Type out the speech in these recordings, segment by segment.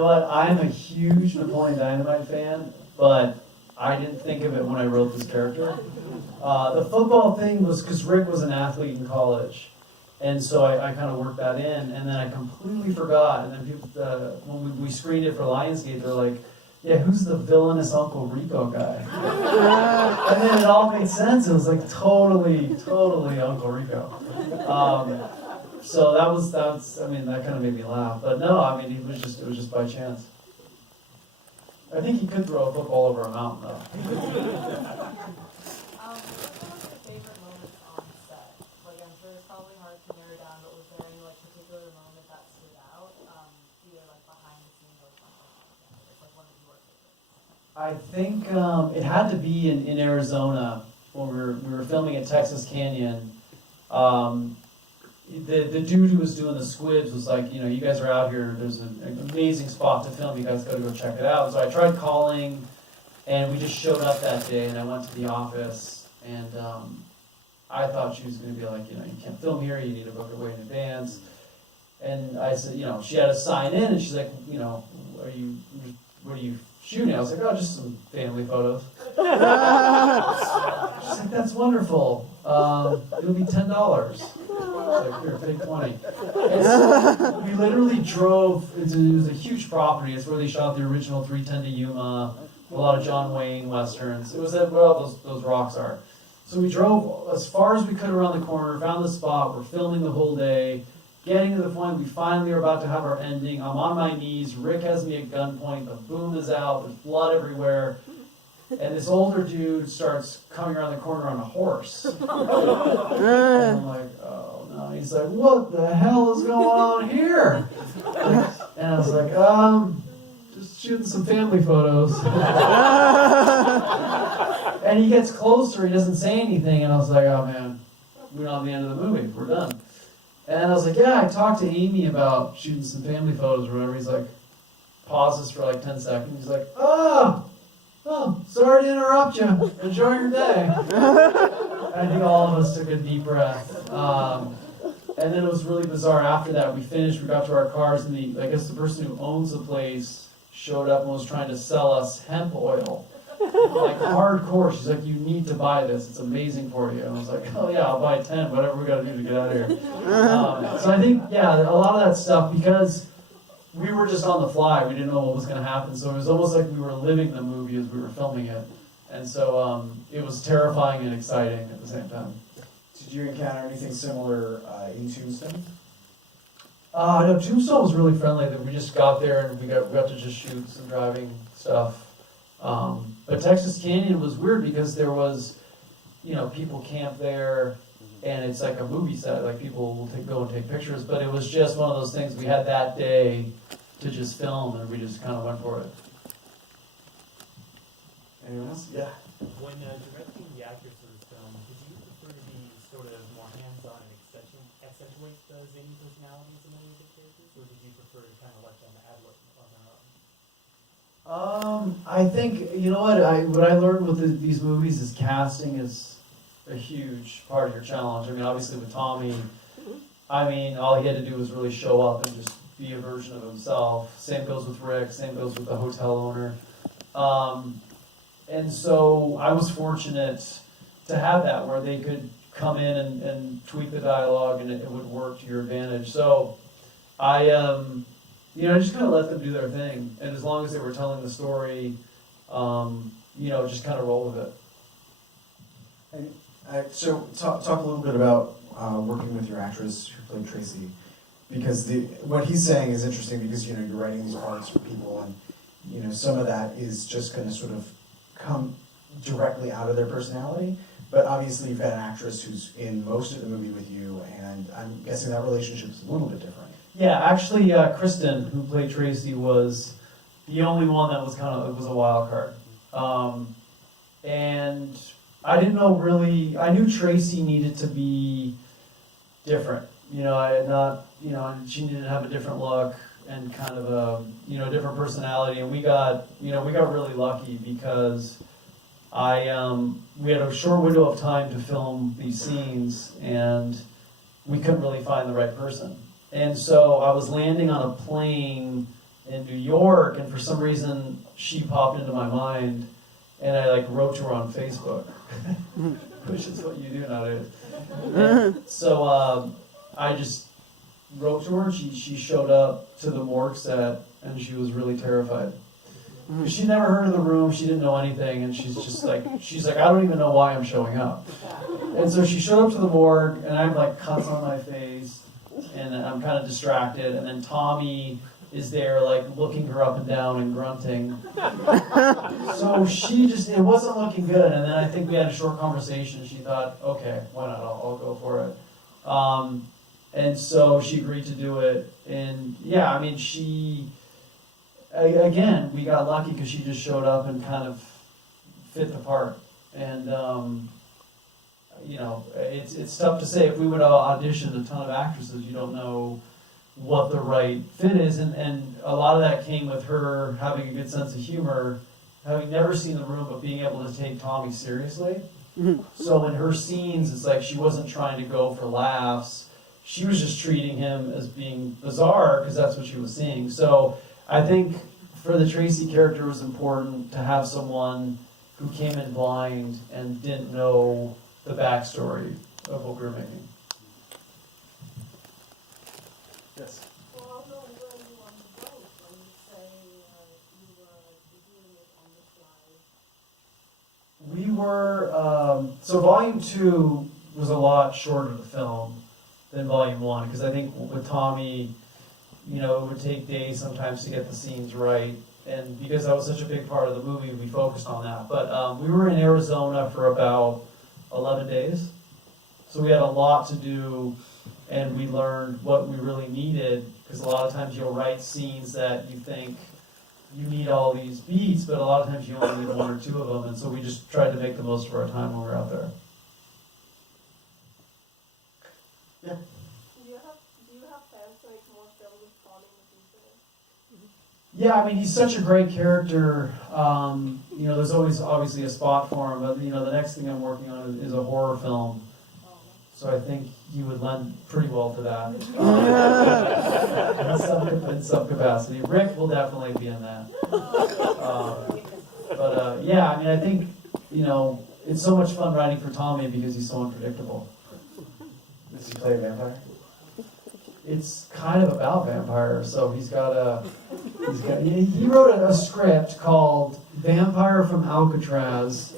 know what? I'm a huge Napoleon Dynamite fan, but I didn't think of it when I wrote this character. The football thing was because Rick was an athlete in college, and so I kind of worked that in, and then I completely forgot. And then people, when we screened it for Lionsgate, they're like, "Yeah, who's the villainous Uncle Rico guy?" And then it all made sense. It was like totally Uncle Rico. So that's. I mean, that kind of made me laugh. But no, I mean, it was just by chance. I think he could throw a football over a mountain, though. What were your favorite moments on set? Like, I'm sure it's probably hard to narrow down, but was there any particular moment that stood out, either behind the scenes or something like that? It's one of your favorites. I think it had to be in Arizona when we were filming at Texas Canyon. The dude who was doing the squibs was like, you guys are out here, there's an amazing spot to film, you guys gotta go check it out. So I tried calling, and we just showed up that day, and I went to the office, and I thought she was gonna be like, you can't film here, you need to book it way in advance. And I said, she had to sign in, and she's like, what are you shooting? I was like, oh, just some family photos. She's like, that's wonderful. It'll be $10. Like, here, take 20. And so we literally drove, it was a huge property. It's where they shot the original 310 to Yuma, a lot of John Wayne westerns. It was where all those rocks are. So we drove as far as we could around the corner, found the spot, we're filming the whole day, getting to the point we finally are about to have our ending. I'm on my knees, Rick has me at gunpoint, the boom is out, there's blood everywhere. And this older dude starts coming around the corner on a horse. And I'm like, oh no. He's like, what the hell is going on here? And I was like, just shooting some family photos. And he gets closer, he doesn't say anything, and I was like, oh man, we're on the end of the movie, we're done. And I was like, yeah, I talked to Amy about shooting some family photos or whatever. He's like, pauses for 10 seconds. He's like, oh, sorry to interrupt you. Enjoy your day. I think all of us took a deep breath. And then it was really bizarre. After that, we finished, we got to our cars, and I guess the person who owns the place showed up and was trying to sell us hemp oil. Hardcore. She's like, you need to buy this. It's amazing for you. And I was like, oh yeah, I'll buy 10, whatever we got to do to get out of here. So I think, yeah, a lot of that stuff, because we were just on the fly. We didn't know what was going to happen. So it was almost like we were living the movie as we were filming it. And so it was terrifying and exciting at the same time. Did you encounter anything similar in Tombstone? No, Tombstone was really friendly. That we just got there and we got to just shoot some driving stuff. But Texas Canyon was weird because there was, people camp there, and it's like a movie set. Like people will go and take pictures, but it was just one of those things we had that day to just film, and we just kind of went for it. Anyone else? Yeah. When directing the actors for this film, did you prefer to be sort of more hands-on and accentuate the zany personalities in any of the characters, or did you prefer to kind of let them add what on their own? I think, what I learned with these movies is casting is a huge part of your challenge. I mean, obviously with Tommy, all he had to do was really show up and just be a version of himself. Same goes with Rick, same goes with the hotel owner. And so I was fortunate to have that where they could come in and tweak the dialogue and it would work to your advantage. So I just kind of let them do their thing. And as long as they were telling the story, just kind of roll with it. So talk a little bit about working with your actress who played Tracy, because what he's saying is interesting because you're writing these parts for people, and some of that is just going to sort of come directly out of their personality. But obviously you've got an actress who's in most of the movie with you, and I'm guessing that relationship is a little bit different. Yeah, actually, Kristen, who played Tracy, was the only one that was was a wild card. And I didn't know really. I knew Tracy needed to be different. She needed to have a different look and kind of a different personality. And we got really lucky because we had a short window of time to film these scenes, and we couldn't really find the right person. And so I was landing on a plane in New York, and for some reason she popped into my mind, and I like wrote to her on Facebook, which is what you do nowadays. And so I just wrote to her, and she showed up to the morgue set, and she was really terrified. She'd never heard of the room, she didn't know anything, and she's like, I don't even know why I'm showing up. And so she showed up to the morgue, and I have like cuts on my face, and I'm kind of distracted, and then Tommy is there like looking her up and down and grunting. So it wasn't looking good, and then I think we had a short conversation. She thought, okay, why not, I'll go for it. And so she agreed to do it, and yeah, I mean, again, we got lucky because she just showed up and kind of fit the part. And, you know, it's tough to say. If we would have auditioned a ton of actresses, you don't know what the right fit is. And a lot of that came with her having a good sense of humor, having never seen the room, but being able to take Tommy seriously. So in her scenes, it's like she wasn't trying to go for laughs. She was just treating him as being bizarre because that's what she was seeing. So I think for the Tracy character, it was important to have someone who came in blind and didn't know the backstory of what we were making. Yes? Well, how long were you on the boat when you say you were doing it on the fly? We were, so Volume 2 was a lot shorter the film than Volume 1, because I think with Tommy, you know, it would take days sometimes to get the scenes right, and because that was such a big part of the movie, we focused on that. But we were in Arizona for about 11 days, so we had a lot to do, and we learned what we really needed, because a lot of times you'll write scenes that you think you need all these beats, but a lot of times you only need one or two of them, and so we just tried to make the most of our time when we were out there. Yeah. Do you have plans to make more films with Tommy in the future? Yeah, I mean, he's such a great character. You know, there's always obviously a spot for him, but you know, the next thing I'm working on is a horror film. So I think he would lend pretty well to that. In some capacity. Rick will definitely be in that. Yeah, I mean, I think, you know, it's so much fun writing for Tommy because he's so unpredictable. Does he play a vampire? It's kind of about vampires, so he wrote a script called Vampire from Alcatraz,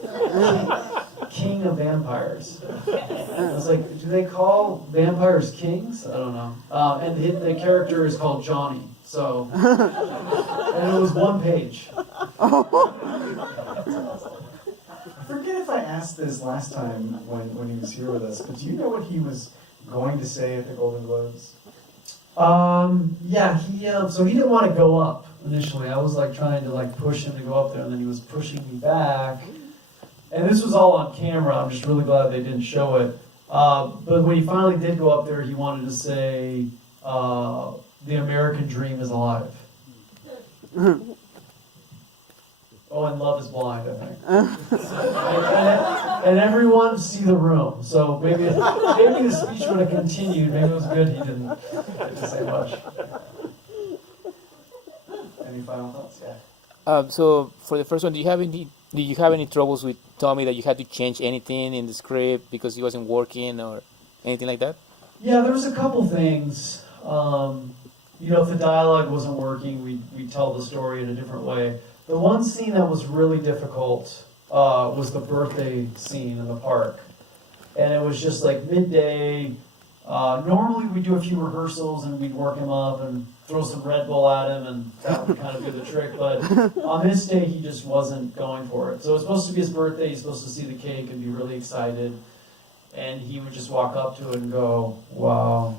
King of Vampires. I was like, do they call vampires kings? I don't know. And the character is called Johnny, so, and it was one page. I forget if I asked this last time when he was here with us, but do you know what he was going to say at the Golden Globes? Yeah, so he didn't want to go up initially. I was like trying to like push him to go up there, and then he was pushing me back. And this was all on camera. I'm just really glad they didn't show it. But when he finally did go up there, he wanted to say, "The American dream is alive." Oh, and love is blind, I think. and everyone see the room. So maybe the speech would have continued. Maybe it was good he didn't get to say much. Any final thoughts? Yeah. So for the first one, did you have any troubles with Tommy that you had to change anything in the script because he wasn't working or anything like that? Yeah, there was a couple things. You know, if the dialogue wasn't working, we'd tell the story in a different way. The one scene that was really difficult was the birthday scene in the park. And it was just like midday. Normally we'd do a few rehearsals and we'd work him up and throw some Red Bull at him, and that would kind of do the trick. But on this day, he just wasn't going for it. So it's supposed to be his birthday. He's supposed to see the cake and be really excited. And he would just walk up to it and go, "Wow.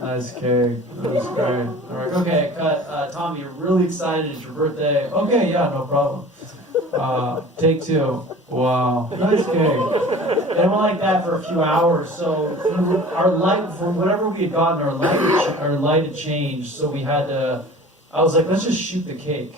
Nice cake. That was great." I'm like, "Okay, cut. Tommy, you're really excited. It's your birthday." "Okay, yeah, no problem. Take 2. Wow. Nice cake." And it went like that for a few hours. So our light, for whatever we had gotten, our light had changed. So we had to, I was like, let's just shoot the cake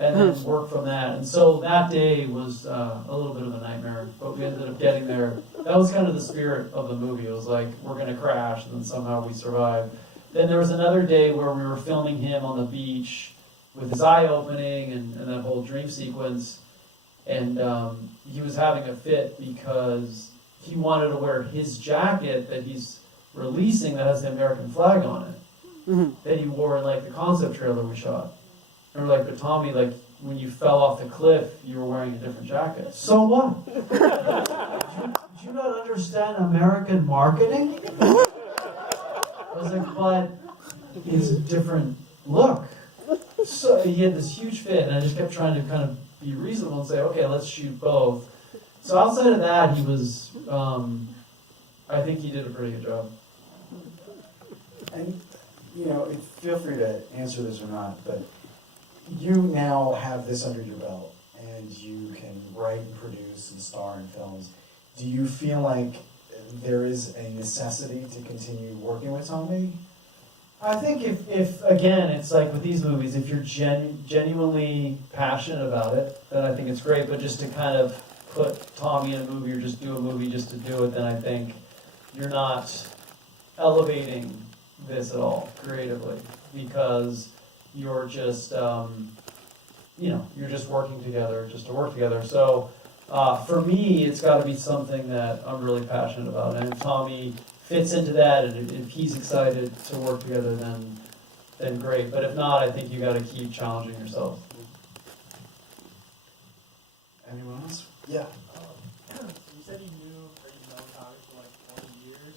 and then work from that. And so that day was a little bit of a nightmare, but we ended up getting there. That was kind of the spirit of the movie. It was like, we're going to crash, and then somehow we survived. then there was another day where we were filming him on the beach with his eye opening and that whole dream sequence. And he was having a fit because he wanted to wear his jacket that he's releasing that has the American flag on it. That he wore in like the concept trailer we shot. And we're like, but Tommy, like when you fell off the cliff, you were wearing a different jacket. So what? Did you not understand American marketing? I was like, but it's a different look. So he had this huge fit, and I just kept trying to kind of be reasonable and say, okay, let's shoot both. So outside of that, he was, I think he did a pretty good job. And, you know, feel free to answer this or not, but you now have this under your belt, and you can write and produce and star in films. Do you feel like there is a necessity to continue working with Tommy? I think if again, it's like with these movies, if you're genuinely passionate about it, then I think it's great. But just to kind of put Tommy in a movie or just do a movie just to do it, then I think you're not elevating this at all creatively, because you're just, you're just working together just to work together. So for me, it's got to be something that I'm really passionate about. And if Tommy fits into that, and if he's excited to work together, then great. But if not, I think you got to keep challenging yourself. Anyone else? Yeah. So you said you knew or you know Tommy for like 20 years.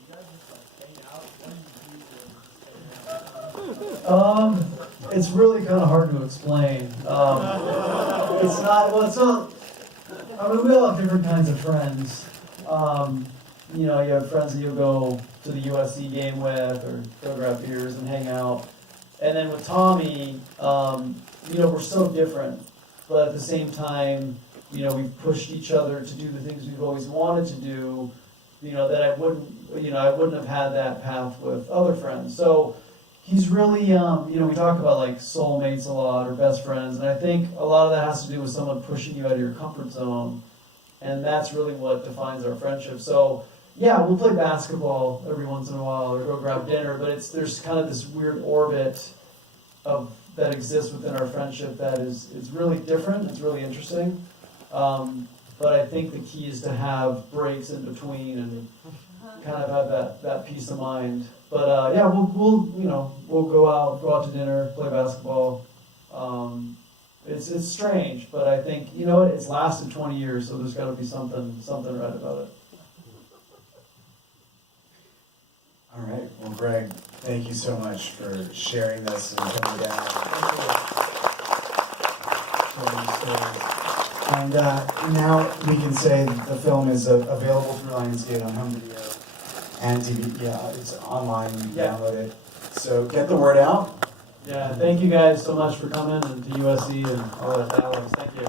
You guys just like hang out. What do you do to just hang out? It's really kind of hard to explain. It's not. I mean, we all have different kinds of friends. You have friends that you'll go to the USC game with, or go grab beers and hang out. And then with Tommy, we're so different, but at the same time, we've pushed each other to do the things we've always wanted to do. That I wouldn't have had that path with other friends. So he's really, we talk about like soulmates a lot, or best friends, and I think a lot of that has to do with someone pushing you out of your comfort zone, and that's really what defines our friendship. So yeah, we'll play basketball every once in a while, or go grab dinner, but there's kind of this weird orbit that exists within our friendship that is really different. It's really interesting, but I think the key is to have breaks in between and kind of have that peace of mind. But yeah, we'll go out to dinner, play basketball. It's strange, but I think it's lasted 20 years, so there's got to be something right about it. All right. Well, Greg, thank you so much for sharing this and coming down. And now we can say the film is available through Lionsgate on home video and DVD. Yeah, it's online. You can download it. So get the word out. Yeah, thank you guys so much for coming, and to USC and all that. Thank you.